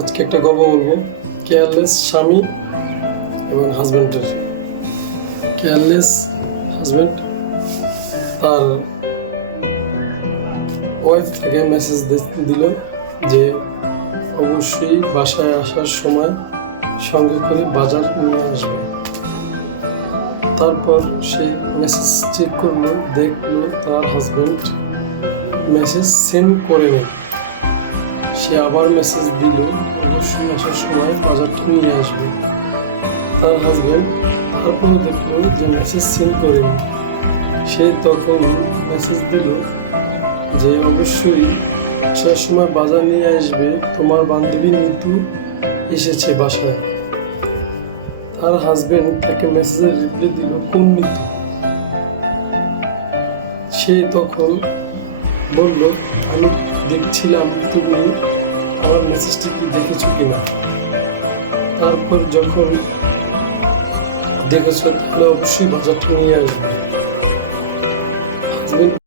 আজকে একটা গল্প বলব। কেয়ারলেস স্বামী এবং হাজব্যান্ডের কেয়ারলেস হাজব্যান্ড তার ওয়াইফ থেকে মেসেজ দিল যে অবশ্যই বাসায় আসার সময় সঙ্গে করে বাজার নিয়ে আসবে। তারপর সে মেসেজ চেক করল, দেখল তার হাজব্যান্ড মেসেজ সেন্ড করেনি সে আবার মেসেজ দিল, অবশ্যই আসার সময় বাজারটা নিয়ে আসবে। তার হাজব্যান্ড তারপরে দেখল যে মেসেজ সেন্ড করেনি। সে তখন মেসেজ দিল যে, অবশ্যই আসার সময় বাজার নিয়ে আসবে, তোমার বান্ধবী নিতু এসেছে বাসায়। তার হাজবেন্ড তাকে মেসেজের রিপ্লাই দিল, কোন নিতু? সে তখন বলল, আমি দেখছিলাম তুমি আমার মেসেজটি কি দেখেছ কিনা? তারপর যখন দেখেছ, তাহলে অবশ্যই বাজারটা নিয়ে আসবে। হাজবেন্ড